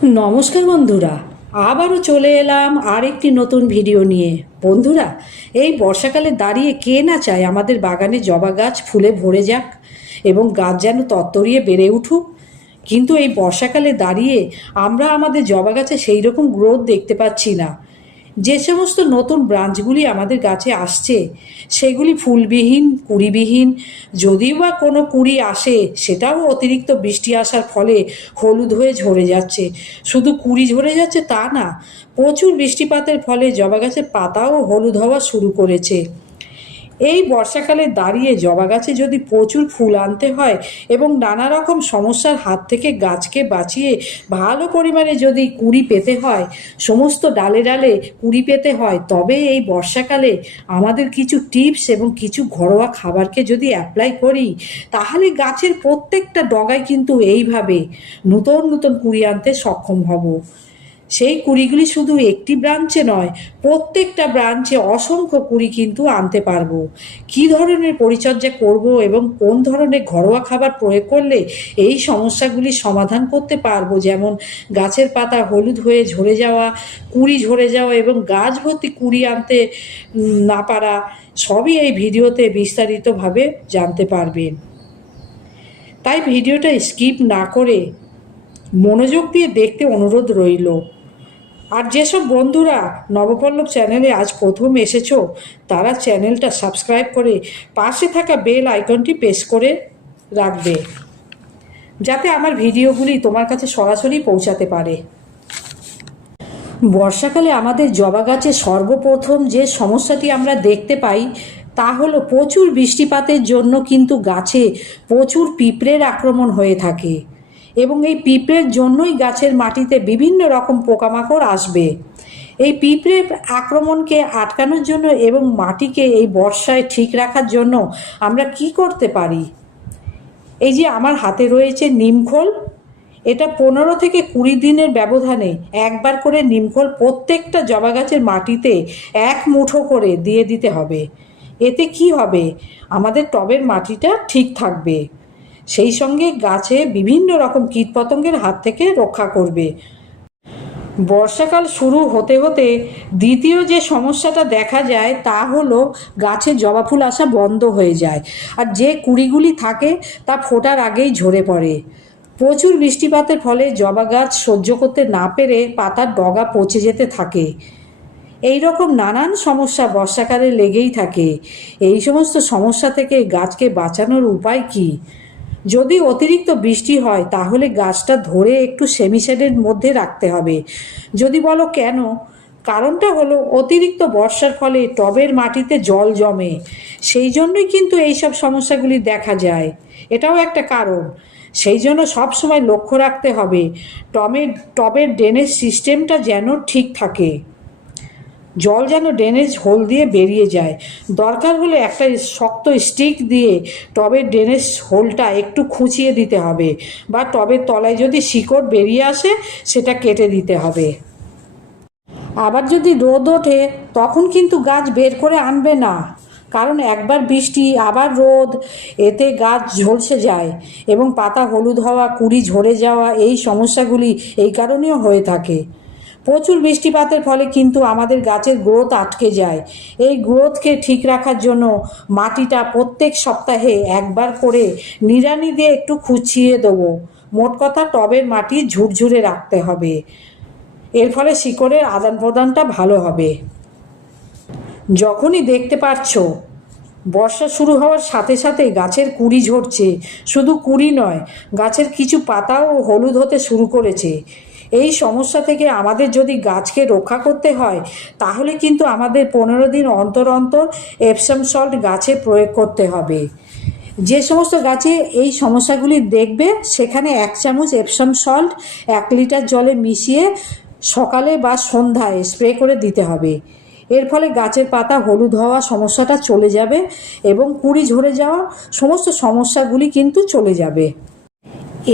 নমস্কার বন্ধুরা, আবারও চলে এলাম আর একটি নতুন ভিডিও নিয়ে। বন্ধুরা, এই বর্ষাকালে দাঁড়িয়ে কে না চায় আমাদের বাগানে জবা গাছ ফুলে ভরে যাক এবং গাছ যেন তত্তরিয়ে বেড়ে উঠুক। কিন্তু এই বর্ষাকালে দাঁড়িয়ে আমরা আমাদের জবা গাছে সেই রকম গ্রোথ দেখতে পাচ্ছি না। যে সমস্ত নতুন ব্রাঞ্চগুলি আমাদের গাছে আসছে, সেগুলি ফুলবিহীন, কুড়িবিহীন, যদিও বা কোনো কুড়ি আসে, সেটাও অতিরিক্ত বৃষ্টি আসার ফলে হলুদ হয়ে ঝরে যাচ্ছে। শুধু কুড়ি ঝরে যাচ্ছে তা না, প্রচুর বৃষ্টিপাতের ফলে জবা গাছের পাতাও হলুদ হওয়া শুরু করেছে। এই বর্ষাকালে দাঁড়িয়ে জবা গাছে যদি প্রচুর ফুল আনতে হয় এবং নানা রকম সমস্যার হাত থেকে গাছকে বাঁচিয়ে ভালো পরিমাণে যদি কুড়ি পেতে হয়, সমস্ত ডালে ডালে কুড়ি পেতে হয়, তবে এই বর্ষাকালে আমাদের কিছু টিপস এবং কিছু ঘরোয়া খাবারকে যদি অ্যাপ্লাই করি, তাহলে গাছের প্রত্যেকটা ডগায় কিন্তু এইভাবে নতুন নতুন কুড়ি আনতে সক্ষম হব। সেই কুড়িগুলি শুধু একটি ব্রাঞ্চে নয়, প্রত্যেকটা ব্রাঞ্চে অসংখ্য কুড়ি কিন্তু আনতে পারব। কী ধরনের পরিচর্যা করব এবং কোন ধরনের ঘরোয়া খাবার প্রয়োগ করলে এই সমস্যাগুলি সমাধান করতে পারব? যেমন গাছের পাতা হলুদ হয়ে ঝরে যাওয়া, কুড়ি ঝরে যাওয়া এবং গাছ ভর্তি কুড়ি আনতে না পারা, সবই এই ভিডিওতে বিস্তারিতভাবে জানতে পারবেন। তাই ভিডিওটা স্কিপ না করে মনোযোগ দিয়ে দেখতে অনুরোধ রইল। আর যেসব বন্ধুরা নবপল্লব চ্যানেলে আজ প্রথম এসেছ, তারা চ্যানেলটা সাবস্ক্রাইব করে পাশে থাকা বেল আইকনটি প্রেস করে রাখবে, যাতে আমার ভিডিওগুলি তোমার কাছে সরাসরি পৌঁছাতে পারে। বর্ষাকালে আমাদের জবা গাছে সর্বপ্রথম যে সমস্যাটি আমরা দেখতে পাই, তা হলো প্রচুর বৃষ্টিপাতের জন্য কিন্তু গাছে প্রচুর পিঁপড়ের আক্রমণ হয়ে থাকে। এবং এই পিঁপড়ের জন্যই গাছের মাটিতে বিভিন্ন রকম পোকামাকড় আসবে। এই পিঁপড়ের আক্রমণকে আটকানোর জন্য এবং মাটিকে এই বর্ষায় ঠিক রাখার জন্য আমরা কি করতে পারি? এই যে আমার হাতে রয়েছে নিমখোল এটা পনেরো থেকে কুড়ি দিনের ব্যবধানে একবার করে নিমখোল প্রত্যেকটা জবা গাছের মাটিতে এক মুঠো করে দিয়ে দিতে হবে। এতে কি হবে? আমাদের টবের মাটিটা ঠিক থাকবে। সেই সঙ্গে গাছে বিভিন্ন রকম কীটপতঙ্গের হাত থেকে রক্ষা করবে। বর্ষাকাল শুরু হতে হতে দ্বিতীয় যে সমস্যাটা দেখা যায় তা হলো গাছে জবা ফুল আসা বন্ধ হয়ে যায় আর যে কুড়িগুলি থাকে তা ফোটার আগেই ঝরে পড়ে। প্রচুর বৃষ্টিপাতের ফলে জবা গাছ সহ্য করতে না পেরে পাতার ডগা পচে যেতে থাকে। এই রকম নানান সমস্যা বর্ষাকালে লেগেই থাকে। এই সমস্ত সমস্যা থেকে গাছকে বাঁচানোর উপায় কী? যদি অতিরিক্ত বৃষ্টি হয়, তাহলে গাছটা ধরে একটু সেমিশেডের মধ্যে রাখতে হবে। যদি বলো কেন? কারণটা হলো অতিরিক্ত বর্ষার ফলে টবের মাটিতে জল জমে। সেই জন্যই কিন্তু এইসব সমস্যাগুলি দেখা যায়। এটাও একটা কারণ। সেই জন্য সবসময় লক্ষ্য রাখতে হবে টমের টবের ড্রেনেজ সিস্টেমটা যেন ঠিক থাকে। জল যেন ড্রেনেজ হোল দিয়ে বেরিয়ে যায়। দরকার হলে একটা শক্ত স্টিক দিয়ে টবের ড্রেনেজ হোলটা একটু খুঁচিয়ে দিতে হবে বা টবের তলায় যদি শিকড় বেরিয়ে আসে, সেটা কেটে দিতে হবে। আবার যদি রোদ ওঠে, তখন কিন্তু গাছ বের করে আনবে না। কারণ একবার বৃষ্টি, আবার রোদ, এতে গাছ ঝলসে যায় এবং পাতা হলুদ হওয়া, কুড়ি ঝরে যাওয়া, এই সমস্যাগুলি এই কারণেও হয়ে থাকে। প্রচুর বৃষ্টিপাতের ফলে কিন্তু আমাদের গাছের গ্রোথ আটকে যায়। এই গ্রোথকে ঠিক রাখার জন্য মাটিটা প্রত্যেক সপ্তাহে একবার করে নিড়ানি দিয়ে একটু খুঁচিয়ে দেবো। মোট কথা টবের মাটি ঝুরঝুরে রাখতে হবে। এর ফলে শিকড়ের আদান প্রদানটা ভালো হবে। যখনই দেখতে পাচ্ছ বর্ষা শুরু হওয়ার সাথে সাথে গাছের কুড়ি ঝরছে। শুধু কুড়ি নয়, গাছের কিছু পাতাও হলুদ হতে শুরু করেছে। এই সমস্যা থেকে আমাদের যদি গাছকে রক্ষা করতে হয়, তাহলে কিন্তু আমাদের পনেরো দিন অন্তর অন্তর এপসাম সল্ট গাছে প্রয়োগ করতে হবে। যে সমস্ত গাছে এই সমস্যাগুলি দেখবে, সেখানে এক চামচ এপসাম সল্ট এক লিটার জলে মিশিয়ে সকালে বা সন্ধ্যায় স্প্রে করে দিতে হবে। এর ফলে গাছের পাতা হলুদ হওয়া সমস্যাটা চলে যাবে এবং কুড়ি ঝরে যাওয়া সমস্ত সমস্যাগুলি কিন্তু চলে যাবে।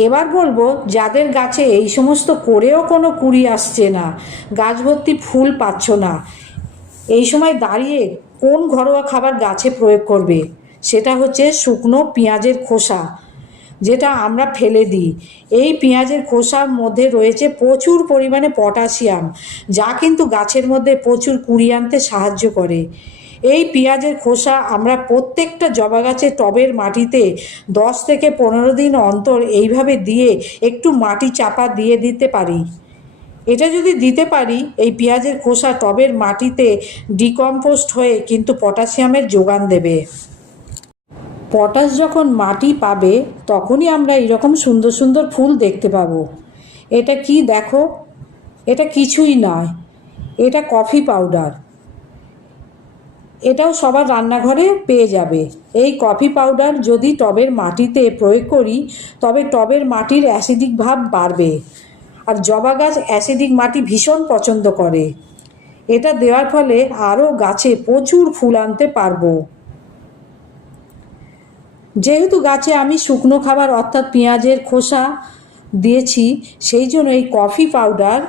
এবার বলব, যাদের গাছে এই সমস্ত করেও কোনো কুড়ি আসছে না, গাছ ভর্তি ফুল পাচ্ছ না, এই সময় দাঁড়িয়ে কোন ঘরোয়া খাবার গাছে প্রয়োগ করবে? সেটা হচ্ছে শুকনো পেঁয়াজের খোসা, যেটা আমরা ফেলে দিই। এই পেঁয়াজের খোসার মধ্যে রয়েছে প্রচুর পরিমাণে পটাশিয়াম, যা কিন্তু গাছের মধ্যে প্রচুর কুড়ি আনতে সাহায্য করে। এই পেঁয়াজের খোসা আমরা প্রত্যেকটা জবা গাছের টবের মাটিতে দশ থেকে পনেরো দিন অন্তর এইভাবে দিয়ে একটু মাটি চাপা দিয়ে দিতে পারি। এটা যদি দিতে পারি, এই পেঁয়াজের খোসা টবের মাটিতে ডিকম্পোস্ট হয়ে কিন্তু পটাশিয়ামের যোগান দেবে। পটাশ যখন মাটি পাবে, তখনই আমরা এরকম সুন্দর সুন্দর ফুল দেখতে পাবো। এটা কি দেখো? এটা কিছুই নয়। এটা কফি পাউডার। এটাও সবার রান্নাঘরে পেয়ে যাবে। এই কফি পাউডার যদি টবের মাটিতে প্রয়োগ করি, তবে টবের মাটির অ্যাসিডিক ভাব বাড়বে। আর জবা গাছ অ্যাসিডিক মাটি ভীষণ পছন্দ করে। এটা দেওয়ার ফলে আরও গাছে প্রচুর ফুল আনতে পারব। যেহেতু গাছে আমি শুকনো খাবার, অর্থাৎ পেঁয়াজের খোসা দিয়েছি, সেই জন্য এই কফি পাউডার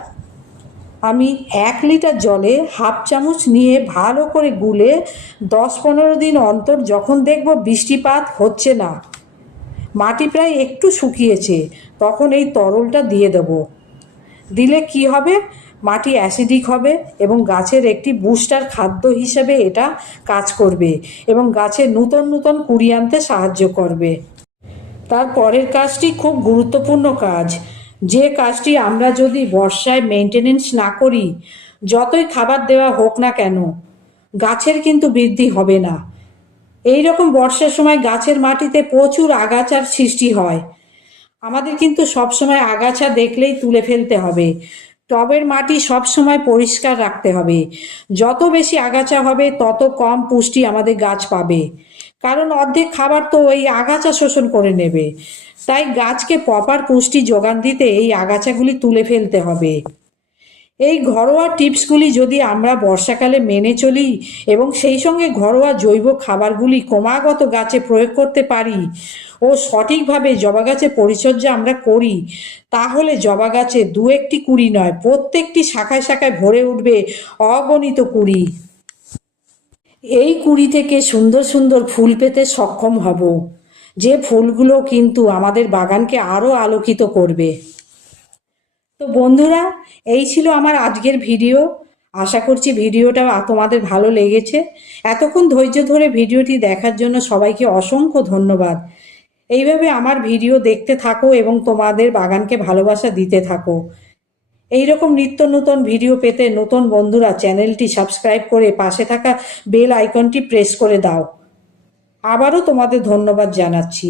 আমি এক লিটার জলে হাফ চামচ নিয়ে ভালো করে গুলে দশ পনেরো দিন অন্তর যখন দেখব বৃষ্টিপাত হচ্ছে না, মাটি প্রায় একটু শুকিয়েছে, তখন এই তরলটা দিয়ে দেব। দিলে কি হবে? মাটি অ্যাসিডিক হবে এবং গাছের একটি বুস্টার খাদ্য হিসেবে এটা কাজ করবে এবং গাছে নূতন নূতন কুড়ি আনতে সাহায্য করবে। তার পরের কাজটি খুব গুরুত্বপূর্ণ কাজ। যে কাজটি আমরা যদি বর্ষায় মেনটেনেন্স না করি, যতই খাবার দেওয়া হোক না কেন, গাছের কিন্তু বৃদ্ধি হবে না। এই রকম বর্ষার সময় গাছের মাটিতে প্রচুর আগাছার সৃষ্টি হয়। আমাদের কিন্তু সবসময় আগাছা দেখলেই তুলে ফেলতে হবে। টবের মাটি সবসময় পরিষ্কার রাখতে হবে। যত বেশি আগাছা হবে, তত কম পুষ্টি আমাদের গাছ পাবে। কারণ অর্ধেক খাবার তো এই আগাছা শোষণ করে নেবে। তাই গাছকে প্রপার পুষ্টি যোগান দিতে এই আগাছাগুলি তুলে ফেলতে হবে। এই ঘরোয়া টিপসগুলি যদি আমরা বর্ষাকালে মেনে চলি এবং সেই সঙ্গে ঘরোয়া জৈব খাবারগুলি ক্রমাগত গাছে প্রয়োগ করতে পারি ও সঠিকভাবে জবা গাছের পরিচর্যা আমরা করি, তাহলে জবা গাছে দু একটি কুড়ি নয়, প্রত্যেকটি শাখায় শাখায় ভরে উঠবে অগণিত কুড়ি। এই কুড়ি থেকে সুন্দর সুন্দর ফুল পেতে সক্ষম হব। যে ফুলগুলো কিন্তু আমাদের বাগানকে আরও আলোকিত করবে। তো বন্ধুরা, এই ছিল আমার আজকের ভিডিও। আশা করছি ভিডিওটা তোমাদের ভালো লেগেছে। এতক্ষণ ধৈর্য ধরে ভিডিওটি দেখার জন্য সবাইকে অসংখ্য ধন্যবাদ। এইভাবে আমার ভিডিও দেখতে থাকো এবং তোমাদের বাগানকে ভালোবাসা দিতে থাকো। এই রকম নিত্য নতুন ভিডিও পেতে নতুন বন্ধুরা চ্যানেলটি সাবস্ক্রাইব করে পাশে থাকা বেল আইকনটি প্রেস করে দাও। আবারও তোমাদের ধন্যবাদ জানাচ্ছি।